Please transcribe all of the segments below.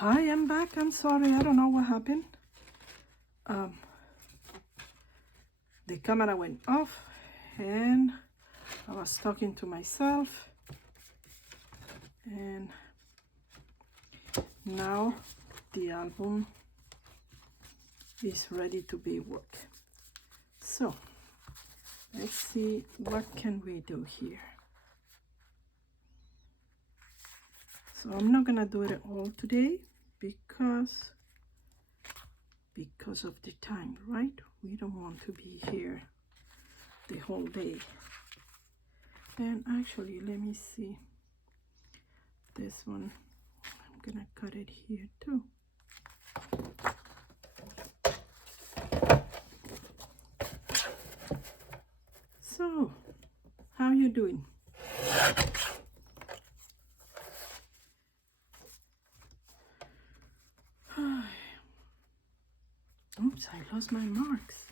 Hi, I'm back. I'm sorry. I don't know what happened. Um, the camera went off and I was talking to myself. And now the album is ready to be worked. So let's see what can we do here. So I'm not gonna do it all today because of the time, right? We don't want to be here the whole day. And actually, let me see this one. I'm gonna cut it here too. So, how you doing? Oops, I lost my marks.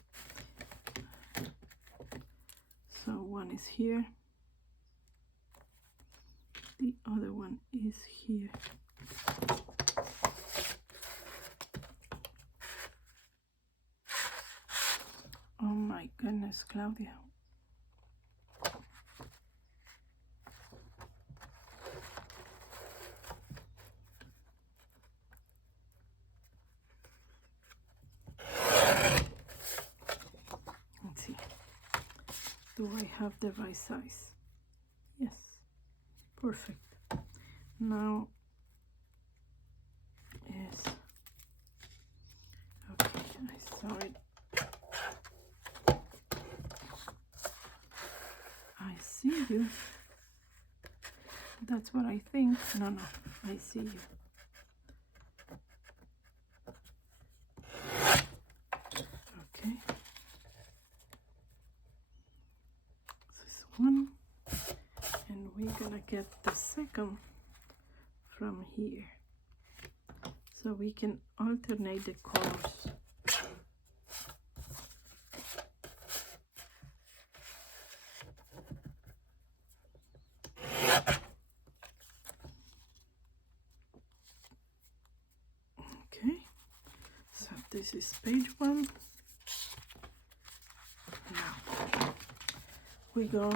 So one is here. The other one is here. Oh my goodness, Claudia. Let's see. Do I have the right size? Yes. Perfect. Now is okay, I saw it. I see you. That's what I think. No, I see you. Okay. This is one. And we're gonna get the second from here. So we can alternate the colors. Okay, so this is page one. Now we go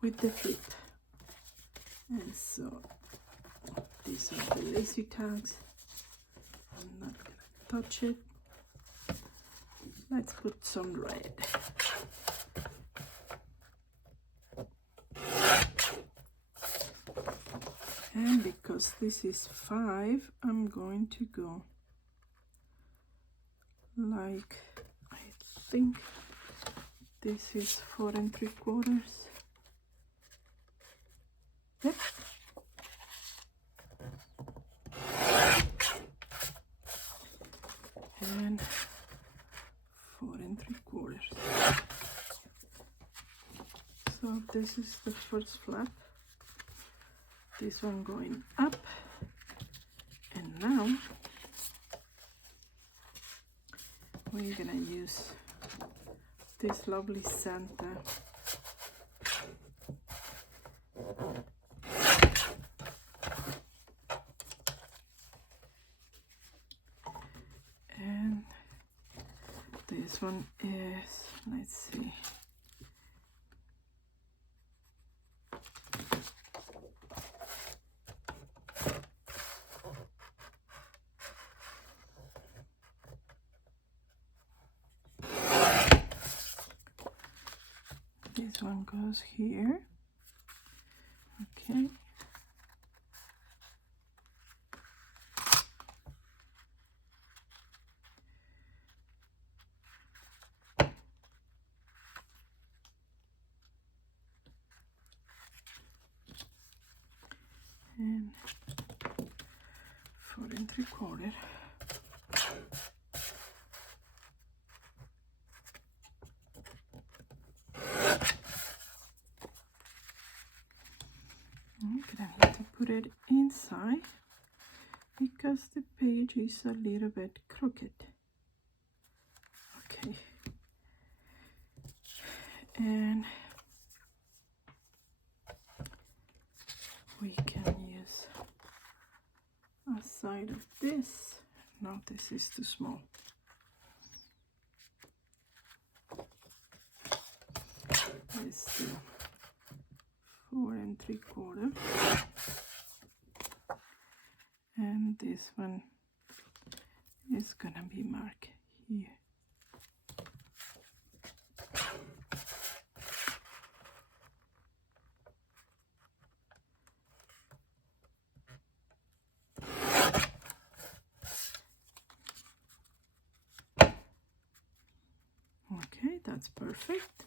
with the flip. And so these are the lacy tags. I'm not gonna touch it. Let's put some red. And because this is 5, I'm going to go like, I think this is 4 3/4. Yep. And 4 3/4. So this is the first flap. This one going up. And now we're gonna use this lovely Santa. And this one is, let's see. This one goes here. Okay. And 4 3/4. I'm gonna need to put it inside because the page is a little bit crooked. Okay. And we can use a side of this. No, this is too small. Let's do 4 3/4, and this one is gonna be marked here. Okay, that's perfect.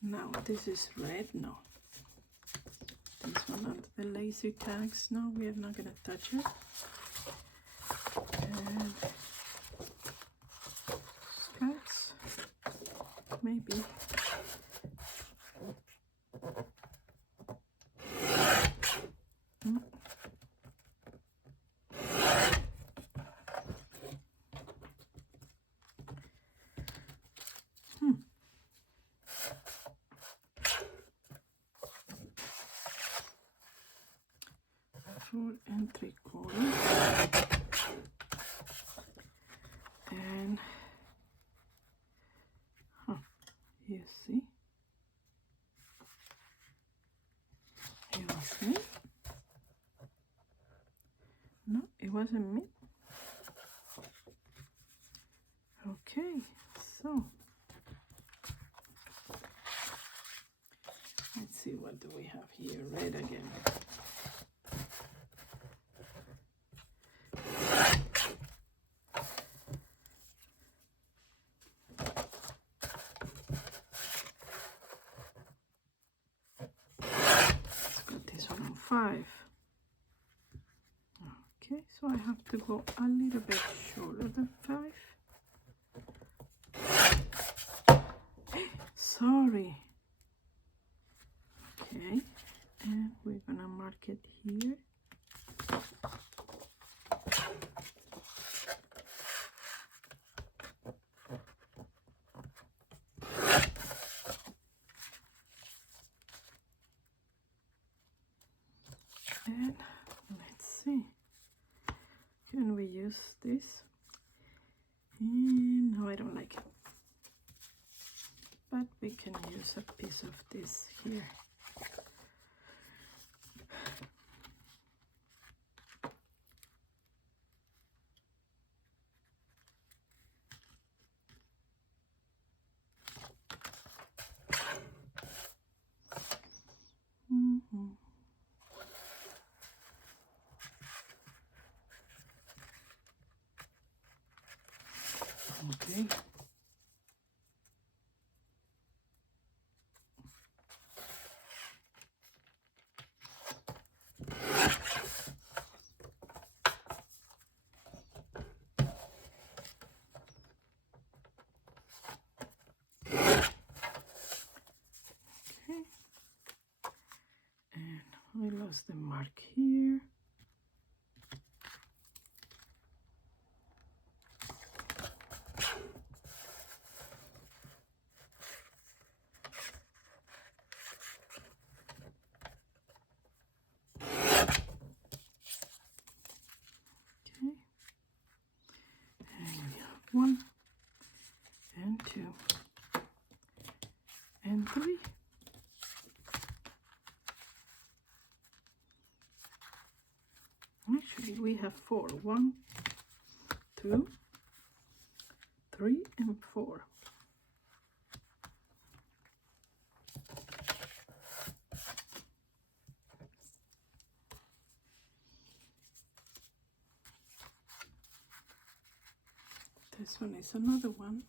Now this is red. No, this one under the lacy tags. No, we are not gonna touch it. And skirts, maybe. Four 3/4, and you see, it was me. No, it wasn't me. Okay, so let's see, what do we have here? Red again. Let's got this one on 5. Okay, so I have to go a little bit shorter than 5. Sorry. Okay, and we're gonna mark it here. And let's see, can we use this? No, I don't like it, but we can use a piece of this here. Okay. And I lost the mark here. Okay. And we have 1 and 2 and 3. Actually, we have 4. 1, 2, 3, and 4. This one is another one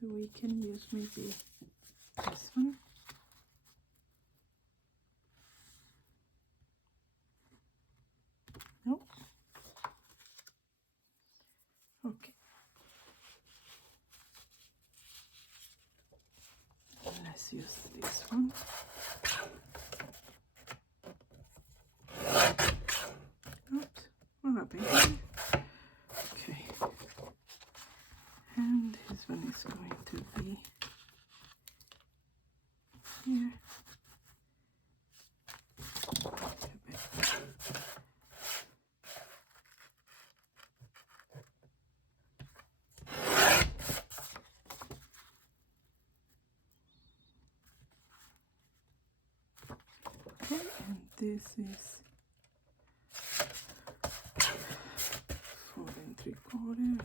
that we can use, maybe this one. Nope. Okay. Let's use this one. Oops, what happened here? Okay. And this one is going to be here. Okay, and this is 4 3/4.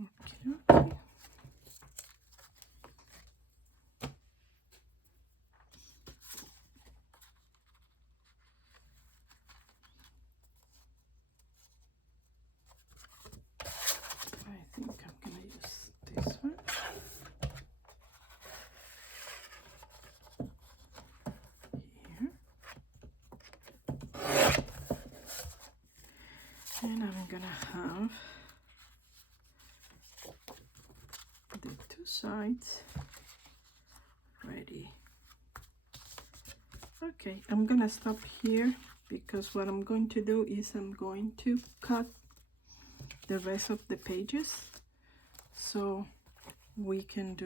Okay. I think I'm gonna use this one. Here. And I'm gonna have the two sides ready. Okay, I'm gonna stop here because what I'm going to do is I'm going to cut the rest of the pages so we can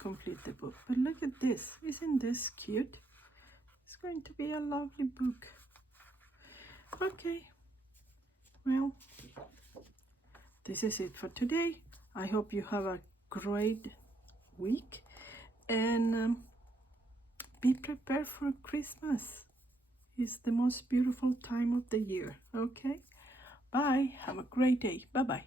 complete the book. But look at this, isn't this cute? It's going to be a lovely book. Okay, well, this is it for today. I hope you have a great week, and be prepared for Christmas. It's the most beautiful time of the year. Okay, bye. Have a great day. Bye bye.